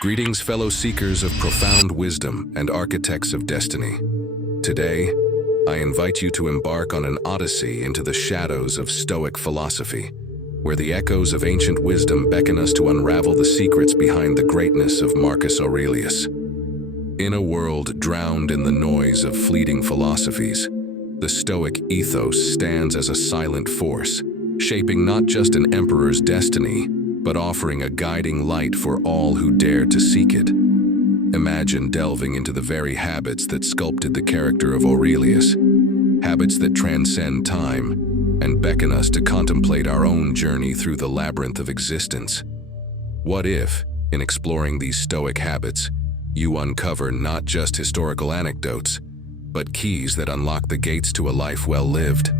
Greetings, fellow seekers of profound wisdom and architects of destiny. Today, I invite you to embark on an odyssey into the shadows of Stoic philosophy, where the echoes of ancient wisdom beckon us to unravel the secrets behind the greatness of Marcus Aurelius. In a world drowned in the noise of fleeting philosophies, the Stoic ethos stands as a silent force, shaping not just an emperor's destiny, but offering a guiding light for all who dare to seek it. Imagine delving into the very habits that sculpted the character of Aurelius, habits that transcend time and beckon us to contemplate our own journey through the labyrinth of existence. What if, in exploring these Stoic habits, you uncover not just historical anecdotes, but keys that unlock the gates to a life well lived?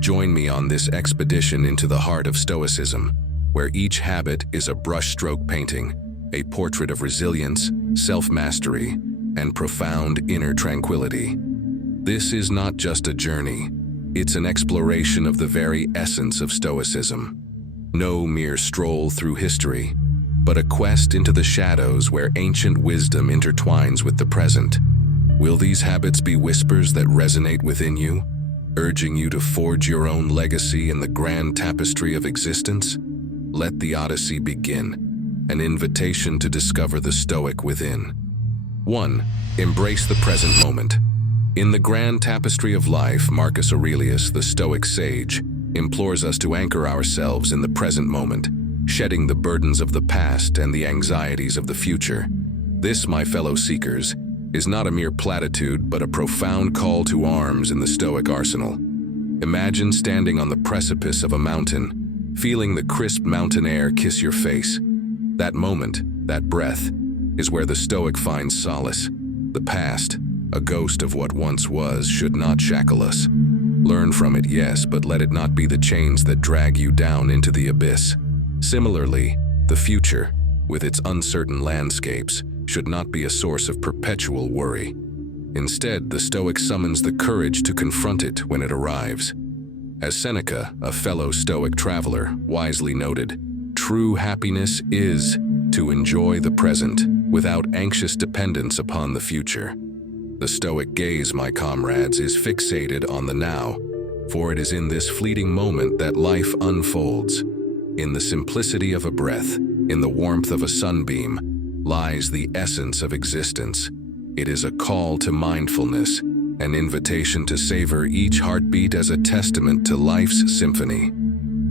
Join me on this expedition into the heart of Stoicism, where each habit is a brushstroke painting, a portrait of resilience, self-mastery, and profound inner tranquility. This is not just a journey, it's an exploration of the very essence of Stoicism. No mere stroll through history, but a quest into the shadows where ancient wisdom intertwines with the present. Will these habits be whispers that resonate within you, urging you to forge your own legacy in the grand tapestry of existence? Let the odyssey begin, an invitation to discover the Stoic within. 1. Embrace the present moment. In the grand tapestry of life, Marcus Aurelius, the Stoic sage, implores us to anchor ourselves in the present moment, shedding the burdens of the past and the anxieties of the future. This, my fellow seekers, is not a mere platitude, but a profound call to arms in the Stoic arsenal. Imagine standing on the precipice of a mountain, feeling the crisp mountain air kiss your face. That moment, that breath, is where the Stoic finds solace. The past, a ghost of what once was, should not shackle us. Learn from it, yes, but let it not be the chains that drag you down into the abyss. Similarly, the future, with its uncertain landscapes, should not be a source of perpetual worry. Instead, the Stoic summons the courage to confront it when it arrives. As Seneca, a fellow Stoic traveler, wisely noted, true happiness is to enjoy the present without anxious dependence upon the future. The Stoic gaze, my comrades, is fixated on the now, for it is in this fleeting moment that life unfolds. In the simplicity of a breath, in the warmth of a sunbeam, lies the essence of existence. It is a call to mindfulness, an invitation to savor each heartbeat as a testament to life's symphony.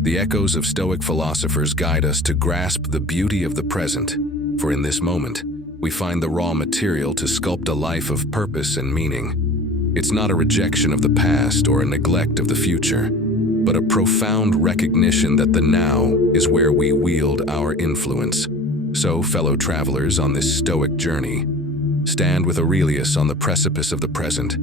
The echoes of Stoic philosophers guide us to grasp the beauty of the present, for in this moment, we find the raw material to sculpt a life of purpose and meaning. It's not a rejection of the past or a neglect of the future, but a profound recognition that the now is where we wield our influence. So, fellow travelers on this Stoic journey, stand with Aurelius on the precipice of the present.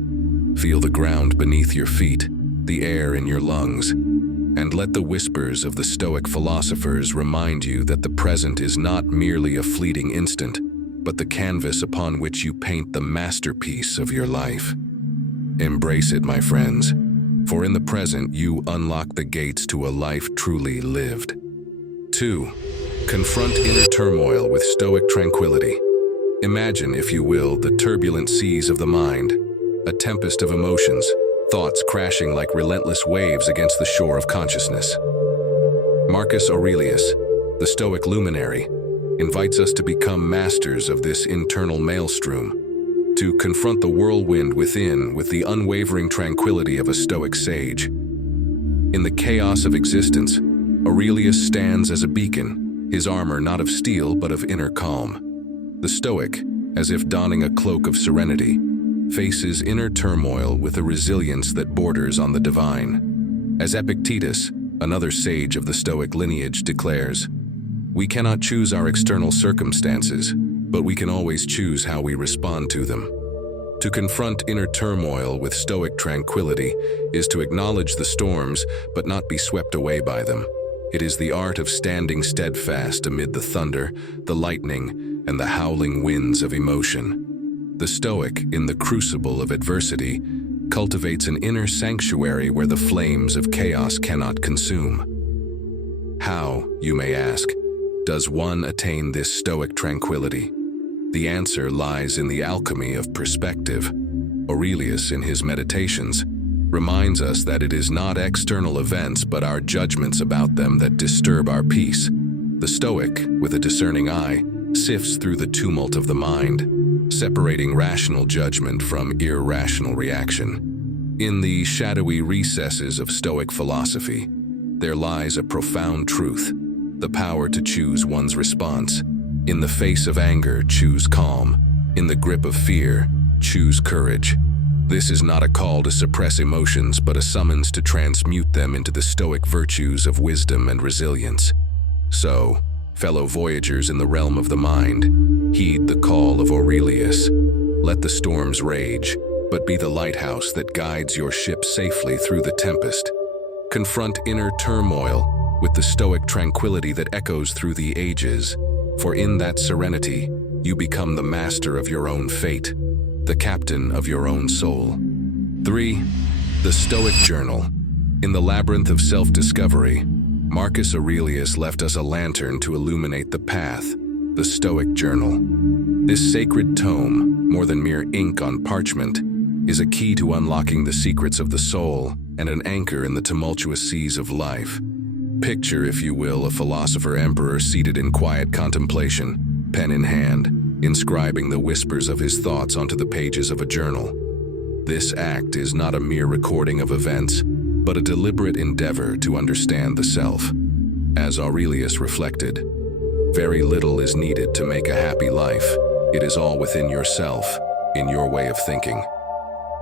Feel the ground beneath your feet, the air in your lungs, and let the whispers of the Stoic philosophers remind you that the present is not merely a fleeting instant, but the canvas upon which you paint the masterpiece of your life. Embrace it, my friends, for in the present you unlock the gates to a life truly lived. 2. Confront inner turmoil with Stoic tranquility. Imagine, if you will, the turbulent seas of the mind, a tempest of emotions, thoughts crashing like relentless waves against the shore of consciousness. Marcus Aurelius, the Stoic luminary, invites us to become masters of this internal maelstrom, to confront the whirlwind within with the unwavering tranquility of a Stoic sage. In the chaos of existence, Aurelius stands as a beacon, his armor not of steel but of inner calm. The Stoic, as if donning a cloak of serenity, faces inner turmoil with a resilience that borders on the divine. As Epictetus, another sage of the Stoic lineage, declares, "We cannot choose our external circumstances, but we can always choose how we respond to them." To confront inner turmoil with Stoic tranquility is to acknowledge the storms but not be swept away by them. It is the art of standing steadfast amid the thunder, the lightning, and the howling winds of emotion. The Stoic, in the crucible of adversity, cultivates an inner sanctuary where the flames of chaos cannot consume. How, you may ask? Does one attain this stoic tranquility? The answer lies in the alchemy of perspective. Aurelius, in his Meditations, reminds us that it is not external events but our judgments about them that disturb our peace. The Stoic, with a discerning eye, sifts through the tumult of the mind, separating rational judgment from irrational reaction. In the shadowy recesses of Stoic philosophy, there lies a profound truth: the power to choose one's response. In the face of anger, choose calm. In the grip of fear, choose courage. This is not a call to suppress emotions, but a summons to transmute them into the Stoic virtues of wisdom and resilience. So, fellow voyagers in the realm of the mind, heed the call of Aurelius. Let the storms rage, but be the lighthouse that guides your ship safely through the tempest. Confront inner turmoil with the Stoic tranquility that echoes through the ages, for in that serenity, you become the master of your own fate, the captain of your own soul. 3. The Stoic Journal. In the labyrinth of self-discovery, Marcus Aurelius left us a lantern to illuminate the path, the Stoic Journal. This sacred tome, more than mere ink on parchment, is a key to unlocking the secrets of the soul and an anchor in the tumultuous seas of life. Picture, if you will, a philosopher-emperor seated in quiet contemplation, pen in hand, inscribing the whispers of his thoughts onto the pages of a journal. This act is not a mere recording of events, but a deliberate endeavor to understand the self. As Aurelius reflected, very little is needed to make a happy life. It is all within yourself, in your way of thinking.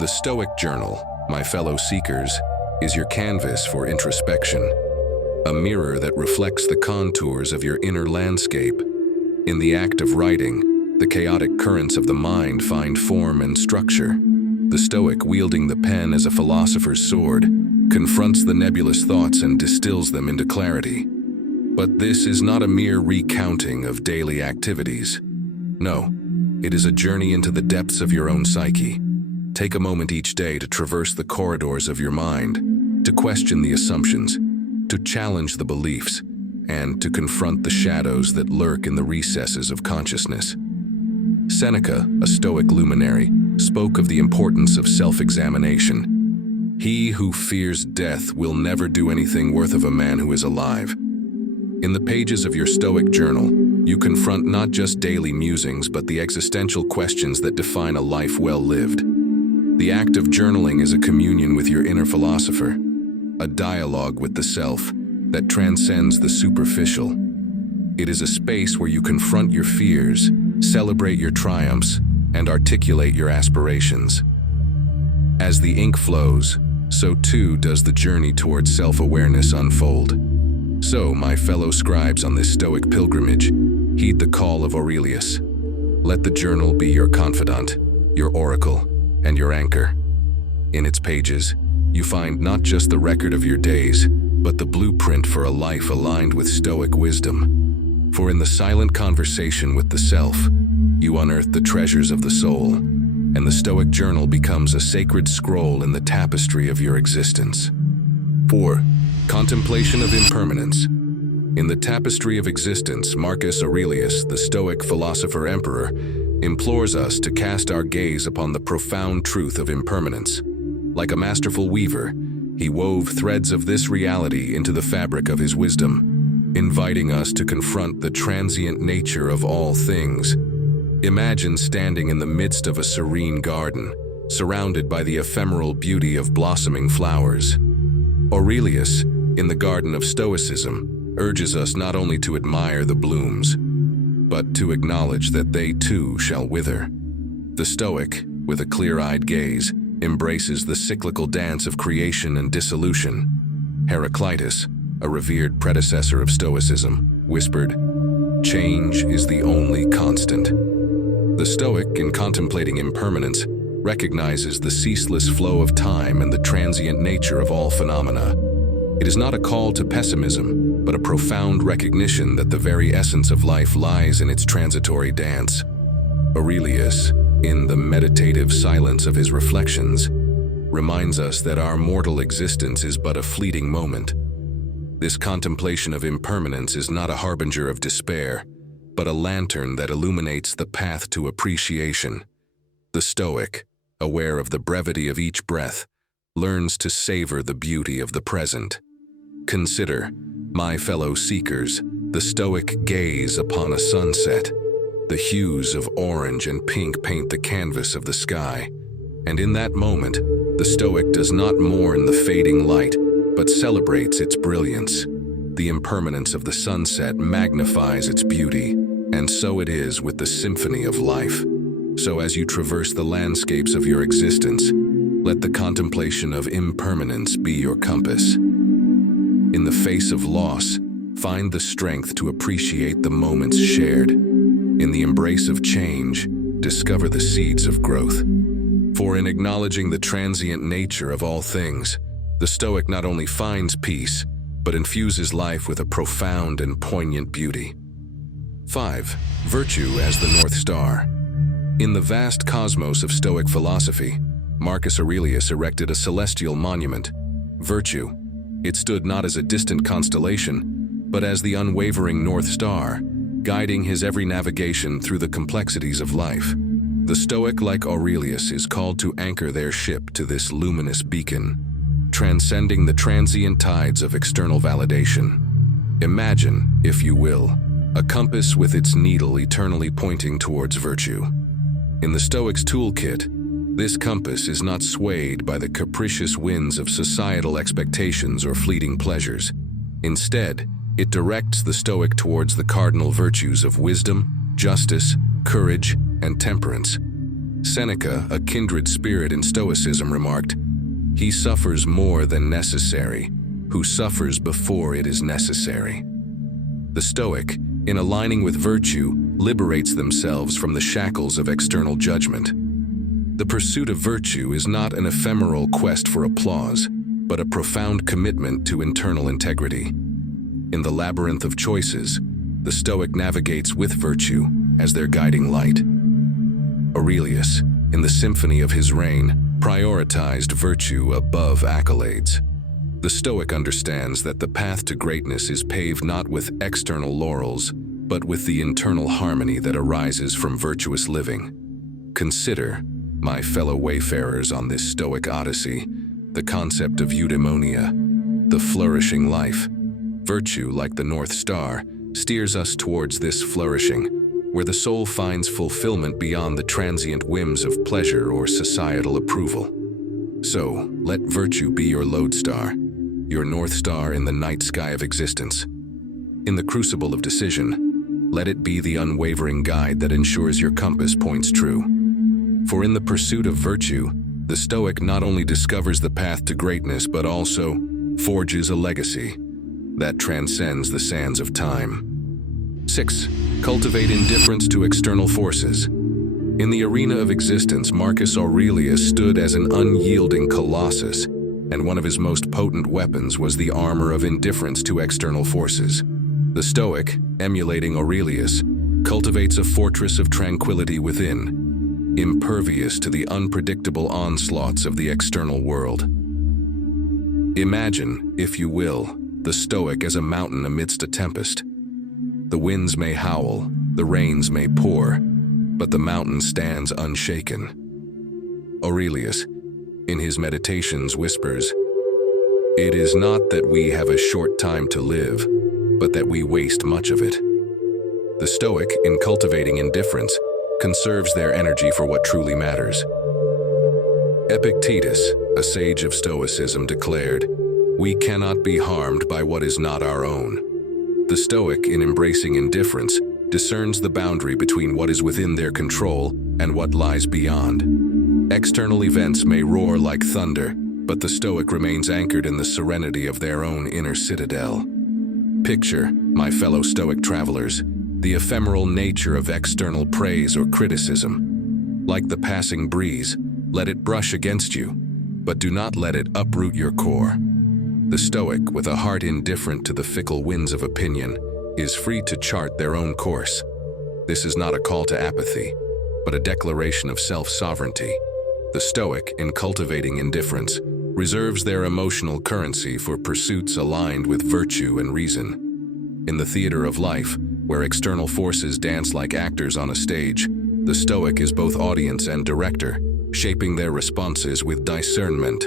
The Stoic Journal, my fellow seekers, is your canvas for introspection, a mirror that reflects the contours of your inner landscape. In the act of writing, the chaotic currents of the mind find form and structure. The Stoic, wielding the pen as a philosopher's sword, confronts the nebulous thoughts and distills them into clarity. But this is not a mere recounting of daily activities. No, it is a journey into the depths of your own psyche. Take a moment each day to traverse the corridors of your mind, to question the assumptions, to challenge the beliefs, and to confront the shadows that lurk in the recesses of consciousness. Seneca, a Stoic luminary, spoke of the importance of self-examination. He who fears death will never do anything worth of a man who is alive. In the pages of your Stoic Journal, you confront not just daily musings but the existential questions that define a life well lived. The act of journaling is a communion with your inner philosopher, a dialogue with the self that transcends the superficial. It is a space where you confront your fears, celebrate your triumphs, and articulate your aspirations. As the ink flows, so too does the journey towards self-awareness unfold. So, my fellow scribes on this Stoic pilgrimage, heed the call of Aurelius. Let the journal be your confidant, your oracle, and your anchor. In its pages, you find not just the record of your days, but the blueprint for a life aligned with Stoic wisdom. For in the silent conversation with the self, you unearth the treasures of the soul, and the Stoic Journal becomes a sacred scroll in the tapestry of your existence. 4. Contemplation of Impermanence. In the tapestry of existence, Marcus Aurelius, the Stoic philosopher-emperor, implores us to cast our gaze upon the profound truth of impermanence. Like a masterful weaver, he wove threads of this reality into the fabric of his wisdom, inviting us to confront the transient nature of all things. Imagine standing in the midst of a serene garden, surrounded by the ephemeral beauty of blossoming flowers. Aurelius, in the Garden of Stoicism, urges us not only to admire the blooms, but to acknowledge that they too shall wither. The Stoic, with a clear-eyed gaze, embraces the cyclical dance of creation and dissolution. Heraclitus, a revered predecessor of Stoicism, whispered, "Change is the only constant." The Stoic, in contemplating impermanence, recognizes the ceaseless flow of time and the transient nature of all phenomena. It is not a call to pessimism, but a profound recognition that the very essence of life lies in its transitory dance. Aurelius, in the meditative silence of his reflections, reminds us that our mortal existence is but a fleeting moment. This contemplation of impermanence is not a harbinger of despair, but a lantern that illuminates the path to appreciation. The Stoic, aware of the brevity of each breath, learns to savor the beauty of the present. Consider, my fellow seekers, the Stoic gaze upon a sunset. The hues of orange and pink paint the canvas of the sky, and in that moment, the Stoic does not mourn the fading light, but celebrates its brilliance. The impermanence of the sunset magnifies its beauty, and so it is with the symphony of life. So as you traverse the landscapes of your existence, let the contemplation of impermanence be your compass. In the face of loss, find the strength to appreciate the moments shared. In the embrace of change, discover the seeds of growth. For in acknowledging the transient nature of all things, the Stoic not only finds peace, but infuses life with a profound and poignant beauty. 5. Virtue as the North Star. In the vast cosmos of Stoic philosophy, Marcus Aurelius erected a celestial monument, virtue. It stood not as a distant constellation, but as the unwavering North Star, guiding his every navigation through the complexities of life. The Stoic, like Aurelius, is called to anchor their ship to this luminous beacon, transcending the transient tides of external validation. Imagine, if you will, a compass with its needle eternally pointing towards virtue. In the Stoic's toolkit, this compass is not swayed by the capricious winds of societal expectations or fleeting pleasures. Instead, it directs the Stoic towards the cardinal virtues of wisdom, justice, courage, and temperance. Seneca, a kindred spirit in Stoicism, remarked, "He suffers more than necessary, who suffers before it is necessary." The Stoic, in aligning with virtue, liberates themselves from the shackles of external judgment. The pursuit of virtue is not an ephemeral quest for applause, but a profound commitment to internal integrity. In the labyrinth of choices, the Stoic navigates with virtue as their guiding light. Aurelius, in the symphony of his reign, prioritized virtue above accolades. The Stoic understands that the path to greatness is paved not with external laurels, but with the internal harmony that arises from virtuous living. Consider, my fellow wayfarers on this Stoic odyssey, the concept of eudaimonia, the flourishing life. Virtue, like the North Star, steers us towards this flourishing, where the soul finds fulfillment beyond the transient whims of pleasure or societal approval. So, let virtue be your lodestar, your North Star in the night sky of existence. In the crucible of decision, let it be the unwavering guide that ensures your compass points true. For in the pursuit of virtue, the Stoic not only discovers the path to greatness but also forges a legacy that transcends the sands of time. 6. Cultivate indifference to external forces. In the arena of existence, Marcus Aurelius stood as an unyielding colossus, and one of his most potent weapons was the armor of indifference to external forces. The Stoic, emulating Aurelius, cultivates a fortress of tranquility within, impervious to the unpredictable onslaughts of the external world. Imagine, if you will, the Stoic as a mountain amidst a tempest. The winds may howl, the rains may pour, but the mountain stands unshaken. Aurelius, in his meditations, whispers, "It is not that we have a short time to live, but that we waste much of it." The Stoic, in cultivating indifference, conserves their energy for what truly matters. Epictetus, a sage of Stoicism, declared, "We cannot be harmed by what is not our own." The Stoic, in embracing indifference, discerns the boundary between what is within their control and what lies beyond. External events may roar like thunder, but the Stoic remains anchored in the serenity of their own inner citadel. Picture, my fellow Stoic travelers, the ephemeral nature of external praise or criticism. Like the passing breeze, let it brush against you, but do not let it uproot your core. The Stoic, with a heart indifferent to the fickle winds of opinion, is free to chart their own course. This is not a call to apathy, but a declaration of self-sovereignty. The Stoic, in cultivating indifference, reserves their emotional currency for pursuits aligned with virtue and reason. In the theater of life, where external forces dance like actors on a stage, the Stoic is both audience and director, shaping their responses with discernment.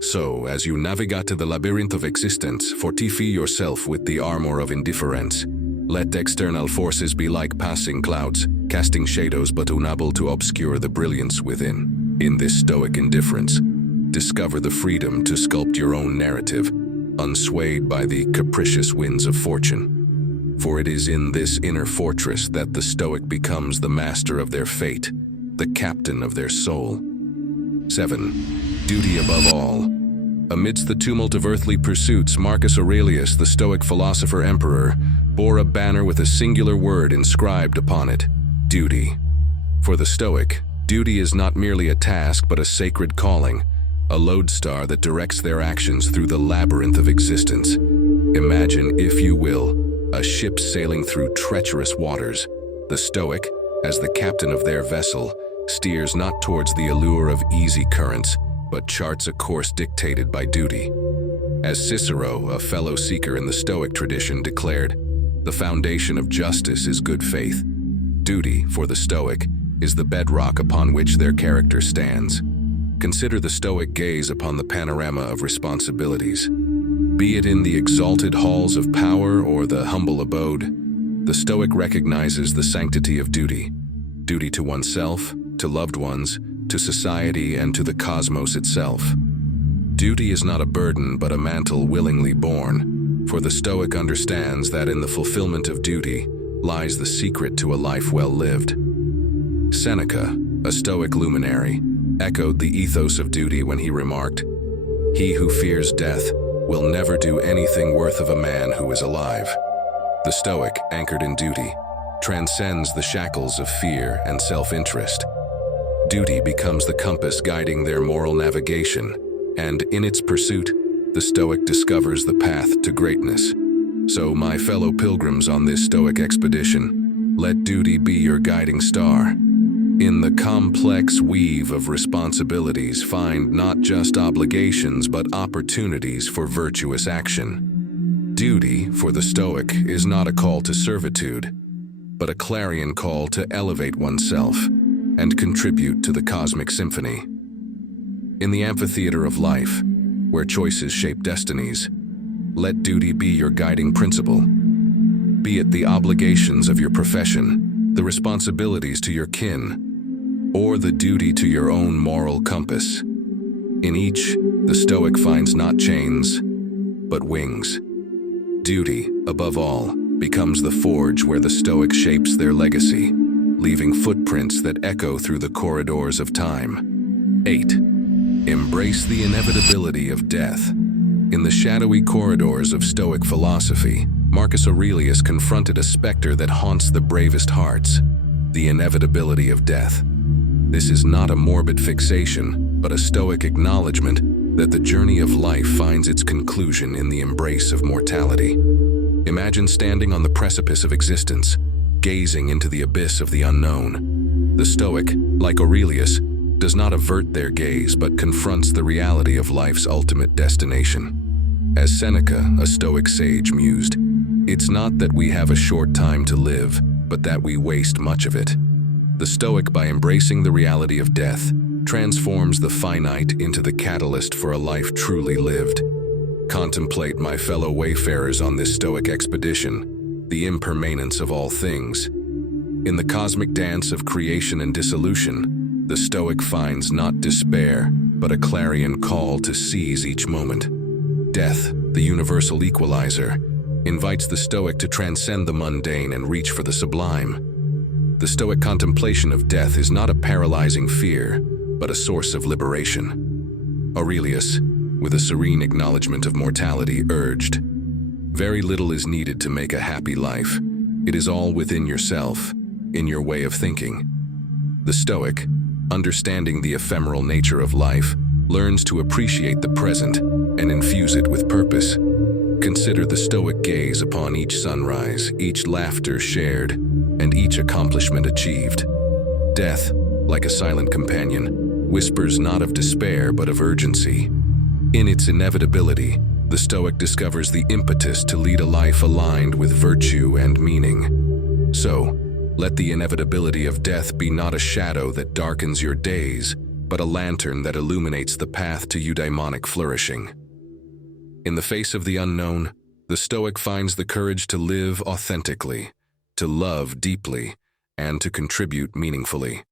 So, as you navigate the labyrinth of existence, fortify yourself with the armor of indifference. Let external forces be like passing clouds, casting shadows but unable to obscure the brilliance within. In this Stoic indifference, discover the freedom to sculpt your own narrative, unswayed by the capricious winds of fortune. For it is in this inner fortress that the Stoic becomes the master of their fate, the captain of their soul. 7. Duty above all. Amidst the tumult of earthly pursuits, Marcus Aurelius, the Stoic philosopher emperor, bore a banner with a singular word inscribed upon it: duty. For the Stoic, duty is not merely a task but a sacred calling, a lodestar that directs their actions through the labyrinth of existence. Imagine, if you will, a ship sailing through treacherous waters. The Stoic, as the captain of their vessel, steers not towards the allure of easy currents, but charts a course dictated by duty. As Cicero, a fellow seeker in the Stoic tradition, declared, "The foundation of justice is good faith." Duty, for the Stoic, is the bedrock upon which their character stands. Consider the Stoic gaze upon the panorama of responsibilities. Be it in the exalted halls of power or the humble abode, the Stoic recognizes the sanctity of duty. Duty to oneself, to loved ones, to society, and to the cosmos itself. Duty is not a burden but a mantle willingly borne, for the Stoic understands that in the fulfillment of duty lies the secret to a life well lived. Seneca, a Stoic luminary, echoed the ethos of duty when he remarked, "He who fears death will never do anything worth of a man who is alive." The Stoic, anchored in duty, transcends the shackles of fear and self-interest. Duty becomes the compass guiding their moral navigation, and in its pursuit, the Stoic discovers the path to greatness. So, my fellow pilgrims on this Stoic expedition, let duty be your guiding star. In the complex weave of responsibilities, find not just obligations but opportunities for virtuous action. Duty, for the Stoic, is not a call to servitude, but a clarion call to elevate oneself and contribute to the cosmic symphony. In the amphitheater of life, where choices shape destinies, let duty be your guiding principle. Be it the obligations of your profession, the responsibilities to your kin, or the duty to your own moral compass. In each, the Stoic finds not chains, but wings. Duty, above all, becomes the forge where the Stoic shapes their legacy, leaving footprints that echo through the corridors of time. 8. Embrace the inevitability of death. In the shadowy corridors of Stoic philosophy, Marcus Aurelius confronted a specter that haunts the bravest hearts: the inevitability of death. This is not a morbid fixation, but a Stoic acknowledgement that the journey of life finds its conclusion in the embrace of mortality. Imagine standing on the precipice of existence, gazing into the abyss of the unknown. The Stoic, like Aurelius, does not avert their gaze but confronts the reality of life's ultimate destination. As Seneca, a Stoic sage, mused, "It's not that we have a short time to live, but that we waste much of it." The Stoic, by embracing the reality of death, transforms the finite into the catalyst for a life truly lived. Contemplate, my fellow wayfarers on this Stoic expedition, the impermanence of all things. In the cosmic dance of creation and dissolution, the Stoic finds not despair, but a clarion call to seize each moment. Death, the universal equalizer, invites the Stoic to transcend the mundane and reach for the sublime. The Stoic contemplation of death is not a paralyzing fear, but a source of liberation. Aurelius, with a serene acknowledgement of mortality, urged, "Very little is needed to make a happy life. It is all within yourself, in your way of thinking." The Stoic, understanding the ephemeral nature of life, learns to appreciate the present and infuse it with purpose. Consider the Stoic gaze upon each sunrise, each laughter shared, and each accomplishment achieved. Death, like a silent companion, whispers not of despair but of urgency. In its inevitability, the Stoic discovers the impetus to lead a life aligned with virtue and meaning. So, let the inevitability of death be not a shadow that darkens your days, but a lantern that illuminates the path to eudaimonic flourishing. In the face of the unknown, the Stoic finds the courage to live authentically, to love deeply, and to contribute meaningfully.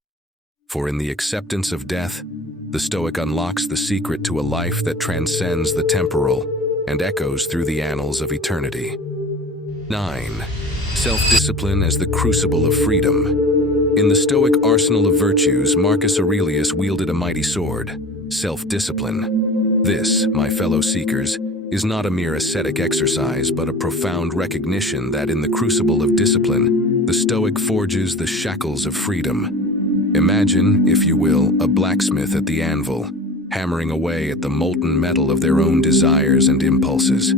For in the acceptance of death, the Stoic unlocks the secret to a life that transcends the temporal and echoes through the annals of eternity. 9. Self-discipline as the crucible of freedom. In the Stoic arsenal of virtues, Marcus Aurelius wielded a mighty sword, self-discipline. This, my fellow seekers, is not a mere ascetic exercise, but a profound recognition that in the crucible of discipline, the Stoic forges the shackles of freedom. Imagine, if you will, a blacksmith at the anvil, hammering away at the molten metal of their own desires and impulses.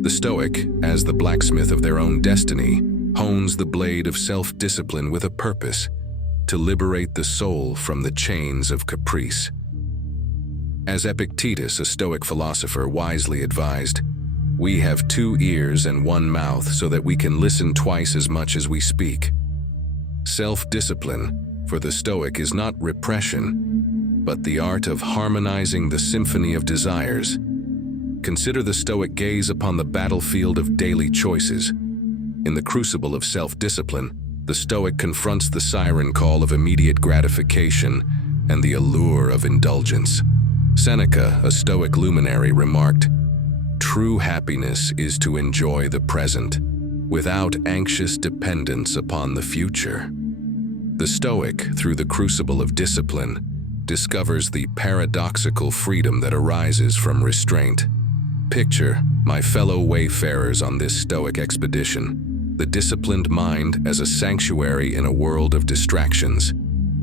The Stoic, as the blacksmith of their own destiny, hones the blade of self-discipline with a purpose, to liberate the soul from the chains of caprice. As Epictetus, a Stoic philosopher, wisely advised, "We have 2 ears and 1 mouth so that we can listen twice as much as we speak." Self-discipline, for the Stoic, is not repression, but the art of harmonizing the symphony of desires. Consider the Stoic gaze upon the battlefield of daily choices. In the crucible of self-discipline, the Stoic confronts the siren call of immediate gratification and the allure of indulgence. Seneca, a Stoic luminary, remarked, "True happiness is to enjoy the present, without anxious dependence upon the future." The Stoic, through the crucible of discipline, discovers the paradoxical freedom that arises from restraint. Picture, my fellow wayfarers on this Stoic expedition, the disciplined mind as a sanctuary in a world of distractions.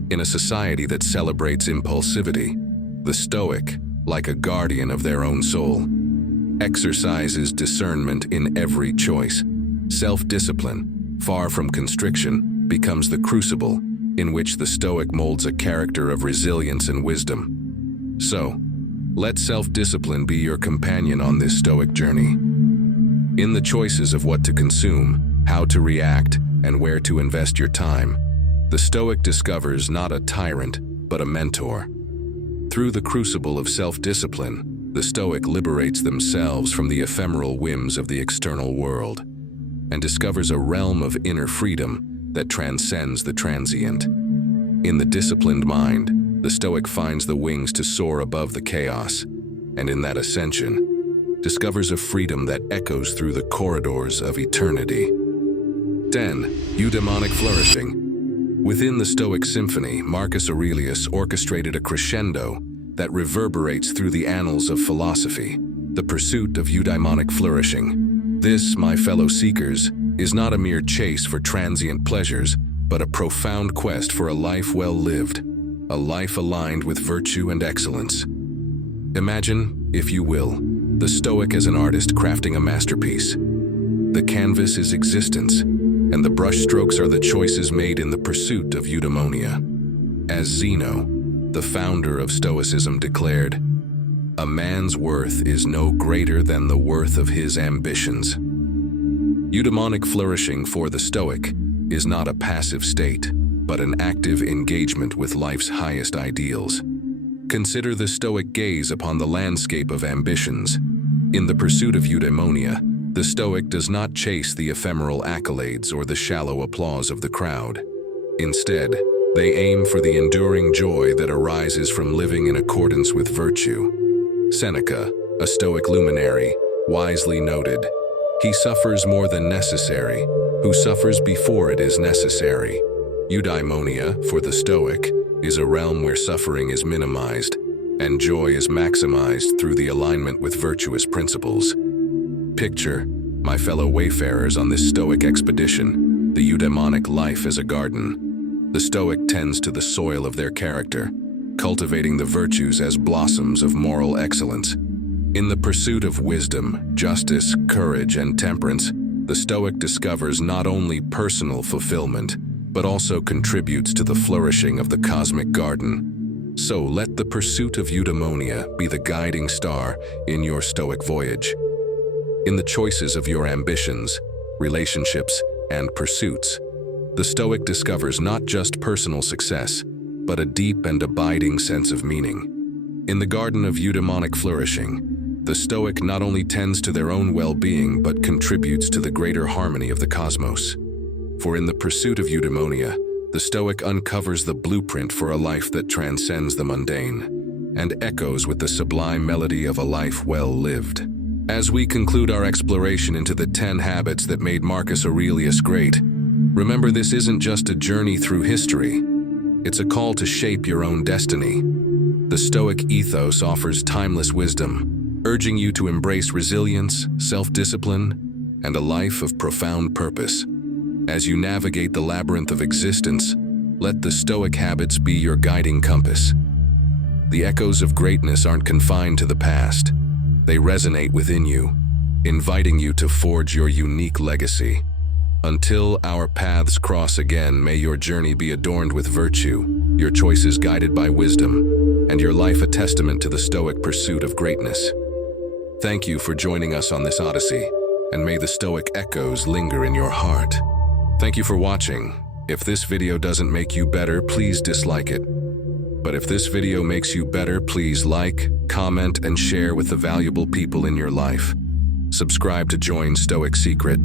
In a society that celebrates impulsivity, the Stoic, like a guardian of their own soul, exercises discernment in every choice. Self-discipline, far from constriction, becomes the crucible in which the Stoic molds a character of resilience and wisdom. So, let self-discipline be your companion on this Stoic journey. In the choices of what to consume, how to react, and where to invest your time, the Stoic discovers not a tyrant, but a mentor. Through the crucible of self-discipline, the Stoic liberates themselves from the ephemeral whims of the external world and discovers a realm of inner freedom that transcends the transient. In the disciplined mind, the Stoic finds the wings to soar above the chaos, and in that ascension, discovers a freedom that echoes through the corridors of eternity. 10. Eudaimonic Flourishing. Within the Stoic symphony, Marcus Aurelius orchestrated a crescendo that reverberates through the annals of philosophy, the pursuit of eudaimonic flourishing. This, my fellow seekers, is not a mere chase for transient pleasures, but a profound quest for a life well lived, a life aligned with virtue and excellence. Imagine, if you will, the Stoic as an artist crafting a masterpiece. The canvas is existence, and the brushstrokes are the choices made in the pursuit of eudaimonia. As Zeno, the founder of Stoicism, declared, "A man's worth is no greater than the worth of his ambitions." Eudaimonic flourishing for the Stoic is not a passive state, but an active engagement with life's highest ideals. Consider the Stoic gaze upon the landscape of ambitions. In the pursuit of eudaimonia, the Stoic does not chase the ephemeral accolades or the shallow applause of the crowd. Instead, they aim for the enduring joy that arises from living in accordance with virtue. Seneca, a Stoic luminary, wisely noted, "He suffers more than necessary, who suffers before it is necessary." Eudaimonia, for the Stoic, is a realm where suffering is minimized and joy is maximized through the alignment with virtuous principles. Picture, my fellow wayfarers on this Stoic expedition, the eudaimonic life as a garden. The Stoic tends to the soil of their character, cultivating the virtues as blossoms of moral excellence. In the pursuit of wisdom, justice, courage, and temperance, the Stoic discovers not only personal fulfillment, but also contributes to the flourishing of the cosmic garden. So let the pursuit of eudaimonia be the guiding star in your Stoic voyage. In the choices of your ambitions, relationships, and pursuits, the Stoic discovers not just personal success, but a deep and abiding sense of meaning. In the garden of Eudaimonic Flourishing, the Stoic not only tends to their own well-being but contributes to the greater harmony of the cosmos. For in the pursuit of eudaimonia, the Stoic uncovers the blueprint for a life that transcends the mundane and echoes with the sublime melody of a life well lived. As we conclude our exploration into the 10 habits that made Marcus Aurelius great, remember this isn't just a journey through history. It's a call to shape your own destiny. The Stoic ethos offers timeless wisdom, urging you to embrace resilience, self-discipline, and a life of profound purpose. As you navigate the labyrinth of existence, let the Stoic habits be your guiding compass. The echoes of greatness aren't confined to the past. They resonate within you, inviting you to forge your unique legacy. Until our paths cross again, may your journey be adorned with virtue, your choices guided by wisdom, and your life a testament to the Stoic pursuit of greatness. Thank you for joining us on this odyssey, and may the Stoic echoes linger in your heart. Thank you for watching. If this video doesn't make you better, please dislike it. But if this video makes you better, please like, comment, and share with the valuable people in your life. Subscribe to join Stoic Secret.